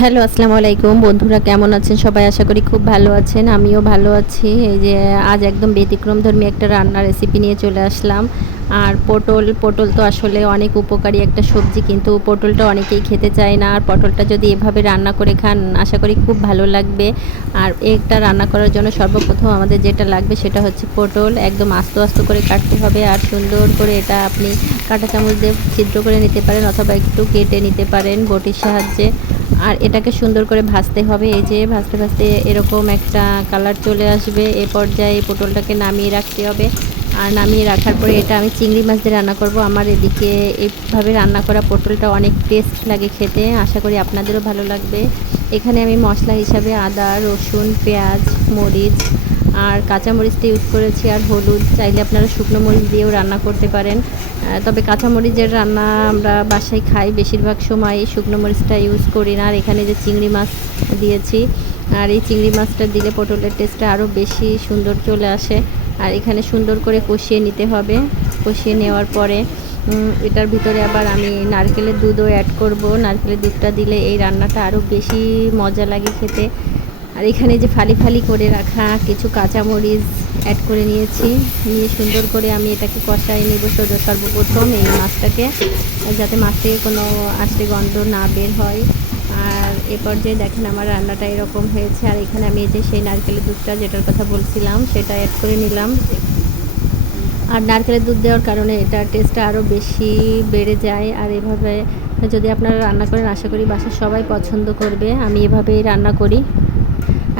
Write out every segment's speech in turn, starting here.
Hello, আসসালামু আলাইকুম বন্ধুরা, কেমন আছেন সবাই? আশা করি খুব ভালো আছেন। আমিও ভালো আছি। এই যে আজ একদম ব্যতিক্রমধর্মী একটা রান্নার রেসিপি নিয়ে চলে আসলাম। আর পটল তো আসলে অনেক উপকারী একটা সবজি, কিন্তু পটলটা অনেকেই খেতে চায় না। আর পটলটা যদি এভাবে রান্না করে খান, আশা করি খুব ভালো লাগবে। আর এটা রান্না করার জন্য সর্বপ্রথম আমাদের যেটা লাগবে সেটা হচ্ছে পটল। একদম আস্ত আস্ত করে কাটতে হবে, আর সুন্দর করে এটা আপনি কাঁটা চামচ দিয়ে ছিদ্র করে নিতে পারেন, অথবা একটু কেটে নিতে পারেন বটির সাহায্যে। আর এটাকে সুন্দর করে ভাজতে হবে। এই যে ভাজতে ভাজতে এরকম একটা কালার চলে আসবে, এ পর্যায়ে পটলটাকে নামিয়ে রাখতে হবে। আর নামিয়ে রাখার পরে এটা আমি চিংড়ি মাছ দিয়ে রান্না করব। আমার এদিকে এইভাবে রান্না করা পটলটা অনেক টেস্ট লাগে খেতে, আশা করি আপনাদেরও ভালো লাগবে। এখানে আমি মশলা হিসাবে আদা, রসুন, পেঁয়াজ, মরিচ আর কাঁচামরিচটা ইউজ করেছি, আর হলুদ। চাইলে আপনারা শুকনো মরিচ দিয়েও রান্না করতে পারেন, তবে কাঁচামরিচের রান্না আমরা বাসায় খাই বেশিরভাগ সময়, শুকনো মরিচটা ইউজ করি না। আর এখানে যে চিংড়ি মাছ দিয়েছি, আর এই চিংড়ি মাছটা দিলে পটলের টেস্টটা আরও বেশি সুন্দর চলে আসে। আর এখানে সুন্দর করে কষিয়ে নিতে হবে। কষিয়ে নেওয়ার পরে এটার ভিতরে আবার আমি নারকেলের দুধও অ্যাড করব। নারকেলের দুধটা দিলে এই রান্নাটা আরও বেশি মজা লাগে খেতে। আর এখানে যে ফালি ফালি করে রাখা কিছু কাঁচামরিচ অ্যাড করে নিয়েছি। নিয়ে সুন্দর করে আমি এটাকে কষাই নেব সর্বপ্রথম এই মাছটাকে, যাতে মাছ থেকে কোনো আষ্টে গন্ধ না বের হয়। আর এ পর্যায়ে দেখেন আমার রান্নাটা এরকম হয়েছে। আর এখানে আমি এই যে সেই নারকেলের দুধটা যেটার কথা বলছিলাম সেটা অ্যাড করে নিলাম। আর নারকেলের দুধ দেওয়ার কারণে এটার টেস্টটা আরও বেশি বেড়ে যায়। আর এভাবে যদি আপনারা রান্না করেন, আশা করি বাসার সবাই পছন্দ করবে। আমি এভাবেই রান্না করি।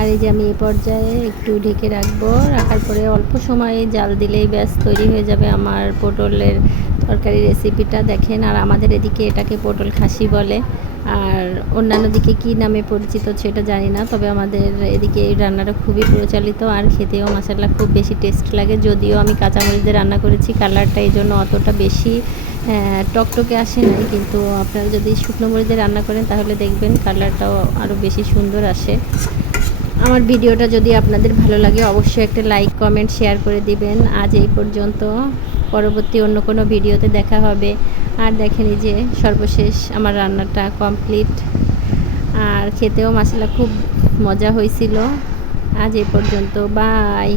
আর এই যে আমি এই পর্যায়ে একটু ঢেকে রাখবো। রাখার পরে অল্প সময়ে জাল দিলেই ব্যাস তৈরি হয়ে যাবে আমার পটলের তরকারি রেসিপিটা। দেখেন, আর আমাদের এদিকে এটাকে পটল খাসি বলে। আর অন্যান্য দিকে কী নামে পরিচিত সেটা জানি না, তবে আমাদের এদিকে এই রান্নাটা খুবই প্রচলিত, আর খেতেও মাশাআল্লাহ খুব বেশি টেস্ট লাগে। যদিও আমি কাঁচামরিচ দিয়ে রান্না করেছি, কালারটা এই জন্য অতটা বেশি টকটকে আসে নাই, কিন্তু আপনারা যদি শুকনো মরিচ দিয়ে রান্না করেন তাহলে দেখবেন কালারটাও আরও বেশি সুন্দর আসে। আমার ভিডিওটা যদি আপনাদের ভালো লাগে, অবশ্যই একটা লাইক, কমেন্ট, শেয়ার করে দিবেন। আজ এই পর্যন্ত, পরবর্তী অন্য কোনো ভিডিওতে দেখা হবে। আর দেখেন, এই যে সর্বশেষ আমার রান্নাটা কমপ্লিট, আর খেতেও মাশাআল্লাহ খুব মজা হয়েছিল। আজ এই পর্যন্ত, বাই।